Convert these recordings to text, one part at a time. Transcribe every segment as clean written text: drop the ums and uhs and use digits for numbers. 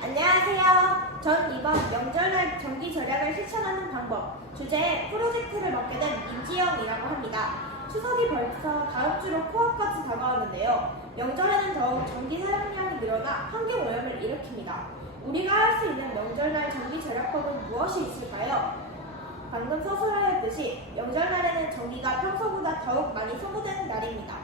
안녕하세요. 전 이번 명절날 전기 절약을 실천하는 방법 주제에 프로젝트를 맡게 된 민지영이라고 합니다. 추석이 벌써 다음 주로 코앞까지 다가오는데요. 명절에는 더욱 전기 사용량이 늘어나 환경 오염을 일으킵니다. 우리가 할 수 있는 명절날 전기 절약법은 무엇이 있을까요? 방금 서술하였듯이 명절날에는 전기가 평소보다 더욱 많이 소모되는 날입니다.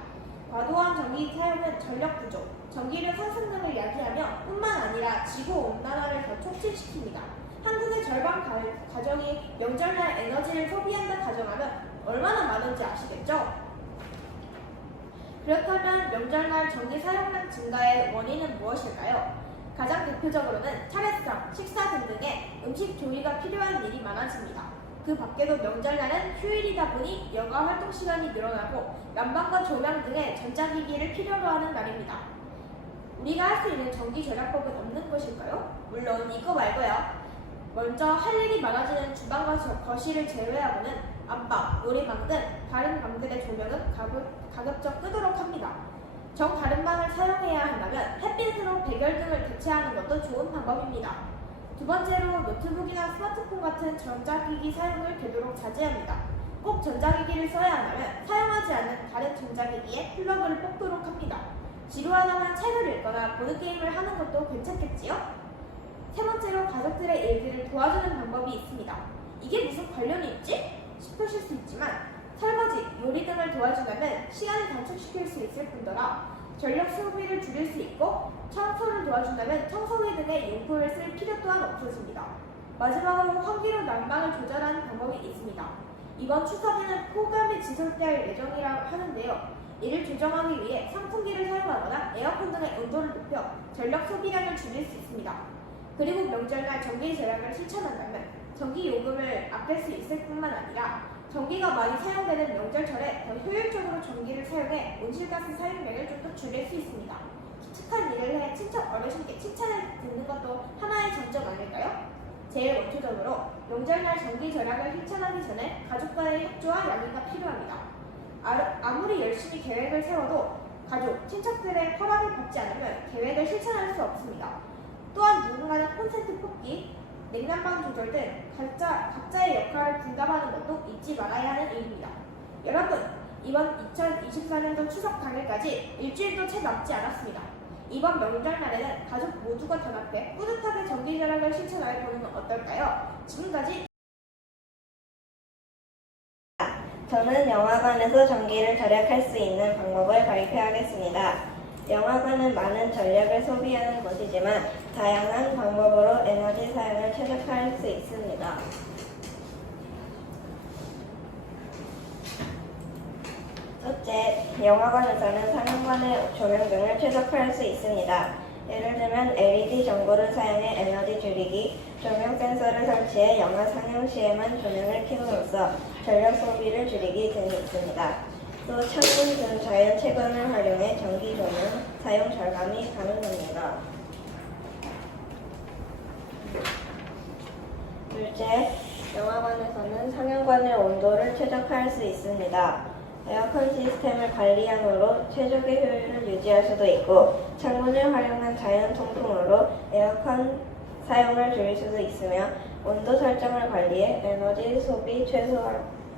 과도한 전기 사용은 전력 부족, 전기료 상승 등을 야기하며 뿐만 아니라 지구온난화를 더 촉진시킵니다. 한국의 절반 가정이 명절날 에너지를 소비한다 가정하면 얼마나 많은지 아시겠죠? 그렇다면 명절날 전기 사용량 증가의 원인은 무엇일까요? 가장 대표적으로는 차례상, 식사 등등의 음식 조리가 필요한 일이 많아집니다. 그 밖에도 명절날은 휴일이다 보니 여가 활동 시간이 늘어나고 난방과 조명 등의 전자기기를 필요로 하는 날입니다. 우리가 할 수 있는 전기 절약법은 없는 것일까요? 물론 이거 말고요. 먼저 할 일이 많아지는 주방과 거실을 제외하고는 안방, 놀이방 등 다른 방들의 조명은 가급적 끄도록 합니다. 정 다른 방을 사용해야 한다면 햇빛으로 백열등을 대체하는 것도 좋은 방법입니다. 두 번째로 노트북이나 스마트폰 같은 전자기기 사용을 되도록 자제합니다. 꼭 전자기기를 써야 한다면 사용하지 않는 다른 전자기기에 플러그를 뽑도록 합니다. 지루하다면 책을 읽거나 보드게임을 하는 것도 괜찮겠지요? 세 번째로 가족들의 일들을 도와주는 방법이 있습니다. 이게 무슨 관련이 있지? 싶으실 수 있지만 설거지, 요리 등을 도와준다면 시간을 단축시킬 수 있을 뿐더러 전력 소비를 줄일 수 있고 청소를 도와준다면 청소기 등의 용품을 쓸 필요 또한 없어집니다. 마지막으로 환기로 난방을 조절하는 방법이 있습니다. 이번 추석에는 폭염이 지속될 예정이라 하는데요. 이를 조정하기 위해 선풍기를 사용하거나 에어컨 등의 온도를 높여 전력 소비량을 줄일 수 있습니다. 그리고 명절날 전기 절약을 실천한다면 전기 요금을 아낄 수 있을 뿐만 아니라 전기가 많이 사용되는 명절철에 더 효율적으로 전기를 사용해 온실가스 사용량을 좀 더 줄일 수 있습니다. 기특한 일을 해 친척 어르신께 칭찬을 듣는 것도 하나의 장점 아닐까요? 제일 원초적으로 명절날 전기 절약을 실천하기 전에 가족과의 협조와 양해가 필요합니다. 아무리 열심히 계획을 세워도 가족, 친척들의 허락을 받지 않으면 계획을 실천할 수 없습니다. 또한 누군가는 콘센트 뽑기, 냉난방 조절 등 각자의 역할을 분담하는 것도 잊지 말아야 하는 일입니다. 여러분, 이번 2024년도 추석 당일까지 일주일도 채 남지 않았습니다. 이번 명절날에는 가족 모두가 단합해 뿌듯하게 전기 절약을 실천해 보는 건 어떨까요? 지금까지 저는 영화관에서 전기를 절약할 수 있는 방법을 발표하겠습니다. 영화관은 많은 전력을 소비하는 곳이지만 다양한 방법으로 에너지 사용을 최적화할 수 있습니다. 첫째, 영화관에서는 상영관의 조명 등을 최적화할 수 있습니다. 예를 들면 LED 전구를 사용해 에너지 줄이기, 조명 센서를 설치해 영화 상영 시에만 조명을 킴으로써 전력 소비를 줄이기 등이 있습니다. 또 창문 등 자연 채광을 활용해 전기 조명 사용 절감이 가능합니다. 둘째, 영화관에서는 상영관의 온도를 최적화할 수 있습니다. 에어컨 시스템을 관리함으로 최적의 효율을 유지할 수도 있고 창문을 활용한 자연 통풍으로 에어컨 사용을 줄일 수도 있으며 온도 설정을 관리해 에너지 소비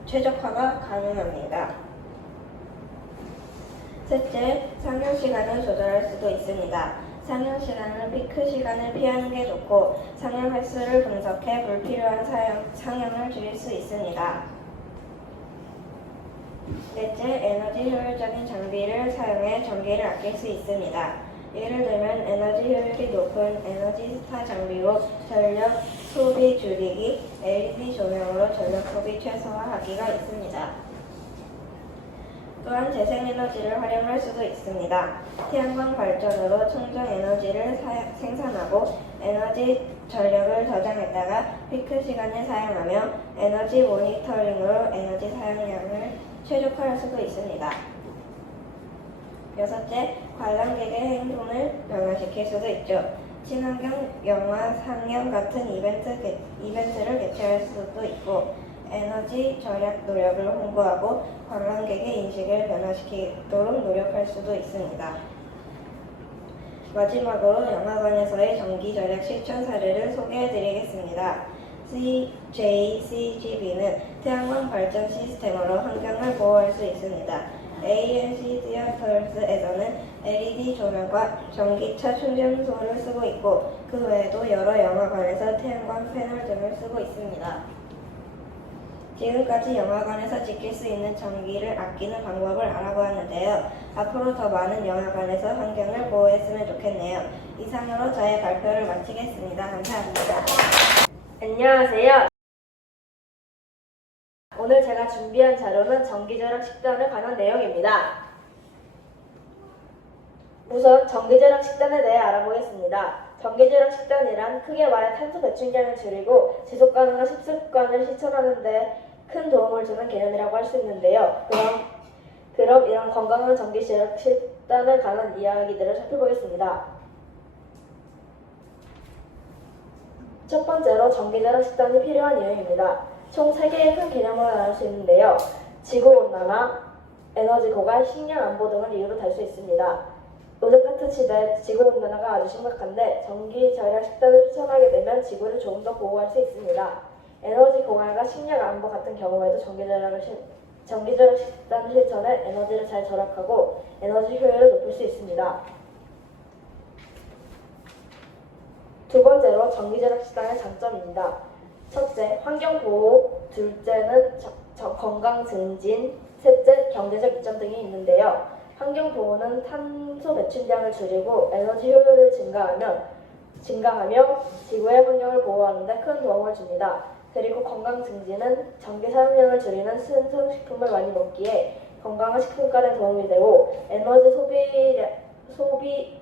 최적화가 가능합니다. 셋째, 상영 시간을 조절할 수도 있습니다. 상영 시간은 피크 시간을 피하는 게 좋고 상영 횟수를 분석해 불필요한 상영을 줄일 수 있습니다. 넷째, 에너지 효율적인 장비를 사용해 전기를 아낄 수 있습니다. 예를 들면 에너지 효율이 높은 에너지 스타 장비로 전력 소비 줄이기, LED 조명으로 전력 소비 최소화하기가 있습니다. 또한 재생에너지를 활용할 수도 있습니다. 태양광 발전으로 청정 에너지를 생산하고 에너지 전력을 저장했다가 피크 시간에 사용하며 에너지 모니터링으로 에너지 사용량을 최적화할 수도 있습니다. 여섯째, 관람객의 행동을 변화시킬 수도 있죠. 친환경 영화 상영 같은 이벤트를 개최할 수도 있고 에너지 절약 노력을 홍보하고 관람객의 인식을 변화시키도록 노력할 수도 있습니다. 마지막으로 영화관에서의 전기 절약 실천 사례를 소개해 드리겠습니다. JCGB는 태양광 발전 시스템으로 환경을 보호할 수 있습니다. ANC 디어터스에서는 LED 조명과 전기차 충전소를 쓰고 있고 그 외에도 여러 영화관에서 태양광 패널 등을 쓰고 있습니다. 지금까지 영화관에서 지킬 수 있는 전기를 아끼는 방법을 알아보았는데요. 앞으로 더 많은 영화관에서 환경을 보호했으면 좋겠네요. 이상으로 저의 발표를 마치겠습니다. 감사합니다. 안녕하세요. 오늘 제가 준비한 자료는 전기절약 식단에 관한 내용입니다. 우선 전기절약 식단에 대해 알아보겠습니다. 전기절약 식단이란 크게 말해 탄소 배출량을 줄이고 지속가능한 식습관을 실천하는 데 큰 도움을 주는 개념이라고 할 수 있는데요. 그럼 이런 건강한 전기절약 식단에 관한 이야기들을 살펴보겠습니다. 첫 번째로 전기절약 식단이 필요한 이유입니다. 총 3개의 큰 개념으로 나눌 수 있는데요. 지구온난화, 에너지 고갈, 식량 안보 등을 이유로 달 수 있습니다. 요즘 같은 시대에 지구온난화가 아주 심각한데 전기절약 식단을 실천하게 되면 지구를 조금 더 보호할 수 있습니다. 에너지 고갈과 식량 안보 같은 경우에도 전기절약 식단 실천에 에너지를 잘 절약하고 에너지 효율을 높일 수 있습니다. 두 번째로 전기절약 식단의 장점입니다. 첫째, 환경보호, 둘째는 건강 증진, 셋째, 경제적 이점 등이 있는데요. 환경보호는 탄소 배출량을 줄이고 에너지 효율을 증가하며 지구의 환경을 보호하는 데 큰 도움을 줍니다. 그리고 건강 증진은 전기 사용량을 줄이는 신선식품을 많이 먹기에 건강한 식습관에 도움이 되고 에너지 소비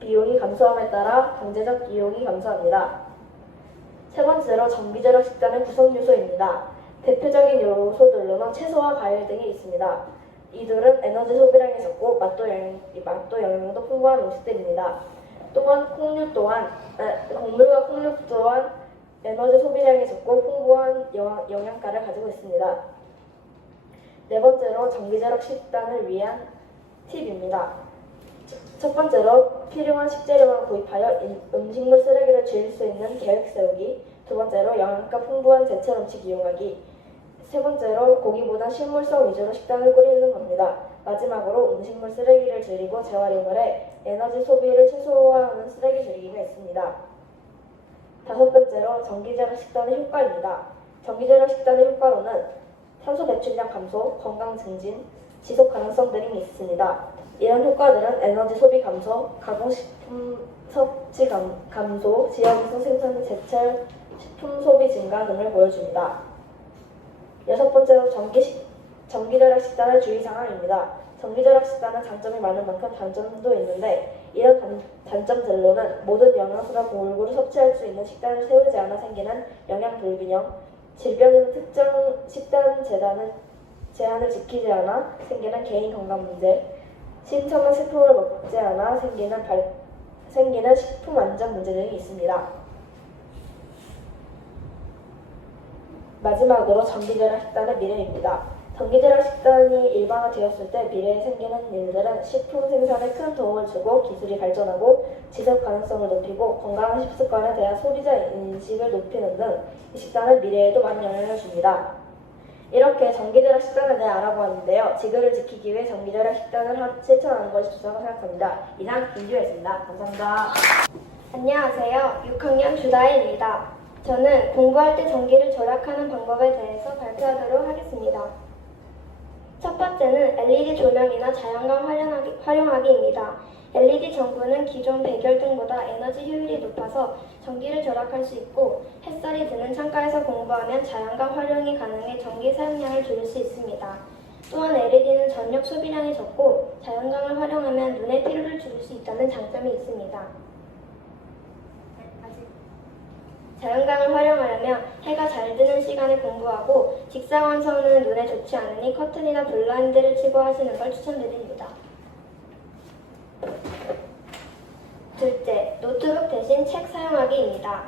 비용이 감소함에 따라 경제적 이용이 감소합니다. 세 번째로 전기절약 식단의 구성 요소입니다. 대표적인 요소들로는 채소와 과일 등이 있습니다. 이들은 에너지 소비량이 적고 맛도 영양도 풍부한 음식들입니다. 또한 곡물과 콩류 또한 에너지 소비량이 적고 풍부한 영양가를 가지고 있습니다. 네 번째로 전기절약 식단을 위한 팁입니다. 첫 번째로 필요한 식재료만 구입하여 음식물 쓰레기를 줄일 수 있는 계획 세우기. 두 번째로 영양가 풍부한 제철 음식 이용하기. 세 번째로 고기보다 식물성 위주로 식단을 꾸리는 겁니다. 마지막으로 음식물 쓰레기를 줄이고 재활용을 해 에너지 소비를 최소화하는 쓰레기 줄이기가 있습니다. 다섯 번째로 전기절약 식단의 효과입니다. 전기절약 식단의 효과로는 탄소 배출량 감소, 건강 증진, 지속 가능성 등이 있습니다. 이런 효과들은 에너지 소비 감소, 가공식품 섭취 감소, 지역에서 생산 제철 식품 소비 증가 등을 보여줍니다. 여섯 번째로 전기절약 식단의 주의사항입니다. 전기절약 식단은 장점이 많은 만큼 단점도 있는데 이런 단점들로는 모든 영양소가 골고루 섭취할 수 있는 식단을 세우지 않아 생기는 영양 불균형, 질병에서 특정 식단 제한을 지키지 않아 생기는 개인 건강 문제, 신선한 식품을 먹지 않아 생기는 식품 안전 문제 등이 있습니다. 마지막으로 전기절약 식단의 미래입니다. 전기절약 식단이 일반화되었을 때 미래에 생기는 일들은 식품 생산에 큰 도움을 주고 기술이 발전하고 지속 가능성을 높이고 건강한 식습관에 대한 소비자 인식을 높이는 등 이 식단은 미래에도 많은 영향을 줍니다. 이렇게 전기절약 식단에 대해 알아보았는데요. 지구를 지키기 위해 전기절약 식단을 실천하는 것이 좋다고 생각합니다. 이상 김주혜였습니다. 감사합니다. 안녕하세요. 6학년 주다혜입니다. 저는 공부할 때 전기를 절약하는 방법에 대해서 발표하도록 하겠습니다. 첫 번째는 LED 조명이나 자연광 활용하기입니다. LED 전구는 기존 백열등보다 에너지 효율이 높아서 전기를 절약할 수 있고 햇살이 드는 창가에서 공부하면 자연광 활용이 가능해 전기 사용량을 줄일 수 있습니다. 또한 LED는 전력 소비량이 적고 자연광을 활용하면 눈의 피로를 줄일 수 있다는 장점이 있습니다. 자연광을 활용하려면 해가 잘 드는 시간에 공부하고 직사광선은 눈에 좋지 않으니 커튼이나 블라인드를 치고 하시는 걸 추천드립니다. 둘째, 노트북 대신 책 사용하기입니다.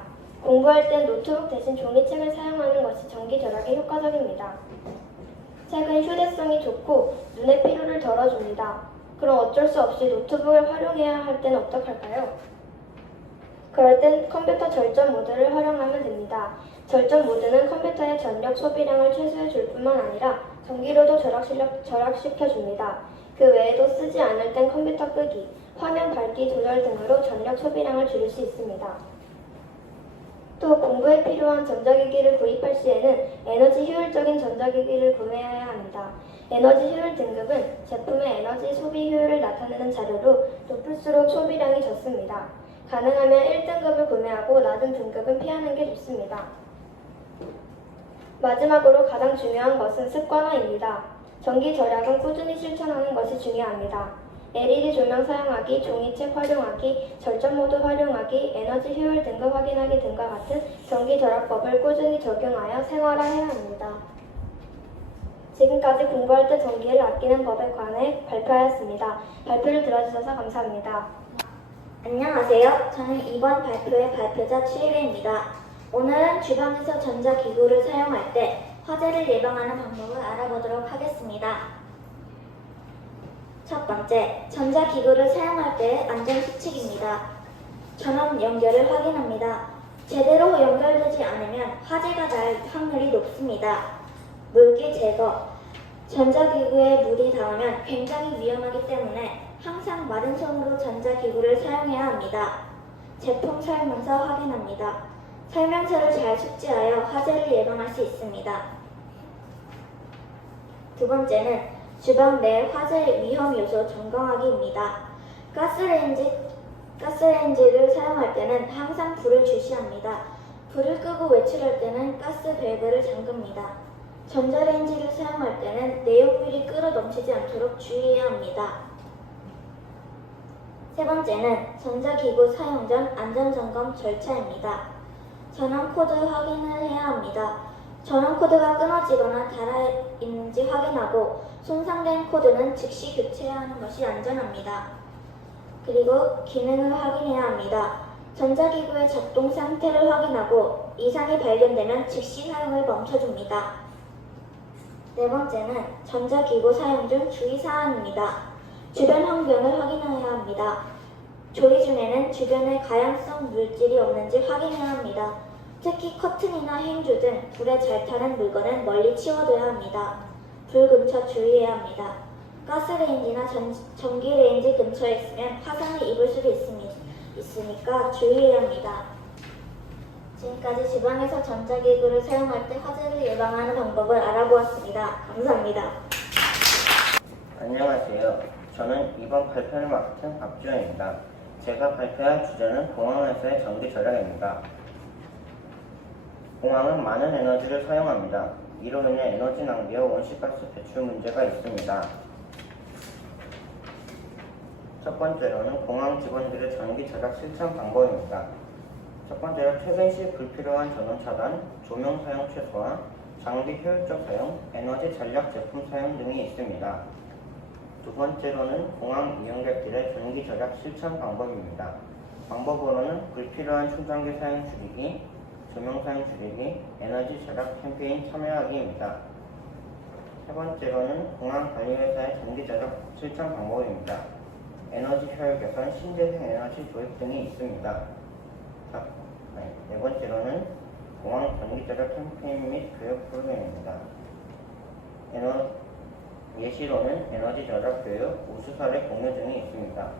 공부할 땐 노트북 대신 종이책을 사용하는 것이 전기 절약에 효과적입니다. 책은 휴대성이 좋고 눈의 피로를 덜어줍니다. 그럼 어쩔 수 없이 노트북을 활용해야 할 때는 어떡할까요? 그럴 땐 컴퓨터 절전 모드를 활용하면 됩니다. 절전 모드는 컴퓨터의 전력 소비량을 최소해 줄 뿐만 아니라 전기료도 절약시켜줍니다. 그 외에도 쓰지 않을 땐 컴퓨터 끄기, 화면 밝기 조절 등으로 전력 소비량을 줄일 수 있습니다. 또 공부에 필요한 전자기기를 구입할 시에는 에너지 효율적인 전자기기를 구매해야 합니다. 에너지 효율 등급은 제품의 에너지 소비 효율을 나타내는 자료로 높을수록 소비량이 적습니다. 가능하면 1등급을 구매하고 낮은 등급은 피하는 게 좋습니다. 마지막으로 가장 중요한 것은 습관화입니다. 전기 절약은 꾸준히 실천하는 것이 중요합니다. LED 조명 사용하기, 종이책 활용하기, 절전 모드 활용하기, 에너지 효율 등급 확인하기 등과 같은 전기 절약법을 꾸준히 적용하여 생활화해야 합니다. 지금까지 공부할 때 전기를 아끼는 법에 관해 발표하였습니다. 발표를 들어주셔서 감사합니다. 안녕하세요. 저는 이번 발표의 발표자 최유리입니다. 오늘은 주방에서 전자기구를 사용할 때 화재를 예방하는 방법을 알아보도록 하겠습니다. 첫 번째, 전자기구를 사용할 때의 안전수칙입니다. 전원 연결을 확인합니다. 제대로 연결되지 않으면 화재가 날 확률이 높습니다. 물기 제거. 전자기구에 물이 닿으면 굉장히 위험하기 때문에 항상 마른 손으로 전자기구를 사용해야 합니다. 제품 설명서 확인합니다. 설명서를 잘 숙지하여 화재를 예방할 수 있습니다. 두 번째는 주방 내 화재 위험 요소 점검하기입니다. 가스레인지를 사용할 때는 항상 불을 주시합니다. 불을 끄고 외출할 때는 가스 밸브를 잠급니다. 전자레인지를 사용할 때는 내용물이 끓어 넘치지 않도록 주의해야 합니다. 세 번째는 전자기구 사용 전 안전점검 절차입니다. 전원 코드 확인을 해야 합니다. 전원 코드가 끊어지거나 닳아있는지 확인하고 손상된 코드는 즉시 교체해야 하는 것이 안전합니다. 그리고 기능을 확인해야 합니다. 전자기구의 작동 상태를 확인하고 이상이 발견되면 즉시 사용을 멈춰줍니다. 네 번째는 전자기구 사용 중 주의사항입니다. 주변 환경을 확인해야 합니다. 조리 중에는 주변에 가연성 물질이 없는지 확인해야 합니다. 특히 커튼이나 행주 등 불에 잘 타는 물건은 멀리 치워둬야 합니다. 불 근처 주의해야 합니다. 가스레인지나 전기레인지 근처에 있으면 화상을 입을 수도 있으니까 주의해야 합니다. 지금까지 주방에서 전자기구를 사용할 때 화재를 예방하는 방법을 알아보았습니다. 감사합니다. 안녕하세요. 저는 이번 발표를 맡은 박주현입니다. 제가 발표할 주제는 공항에서의 전기 절약입니다. 공항은 많은 에너지를 사용합니다. 이로 인해 에너지 낭비와 온실가스 배출 문제가 있습니다. 첫 번째로는 공항 직원들의 전기 절약 실천 방법입니다. 첫 번째로 퇴근 시 불필요한 전원 차단, 조명 사용 최소화, 장비 효율적 사용, 에너지 전략 제품 사용 등이 있습니다. 두 번째로는 공항 이용객들의 전기 절약 실천 방법입니다. 방법으로는 불필요한 충전기 사용 줄이기, 조명 사용 줄이기, 에너지 절약 캠페인 참여하기입니다. 세 번째로는 공항 관리회사의 전기 절약 실천 방법입니다. 에너지 효율 개선, 신재생 에너지 도입 등이 있습니다. 네 번째로는 공항 전기 절약 캠페인 및 교육 프로그램입니다. 예시로는 에너지 절약 교육, 우수 사례 공유 등이 있습니다.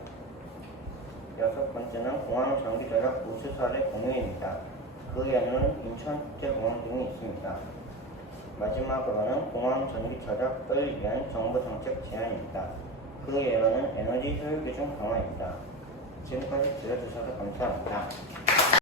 여섯 번째는 공항 전기 절약 우수 사례 공유입니다. 그 예는 인천국제공항 등이 있습니다. 마지막으로는 공항 전기 절약을 위한 정부 정책 제안입니다. 그 예로는 에너지 효율 기준 강화입니다. 지금까지 들어주셔서 감사합니다.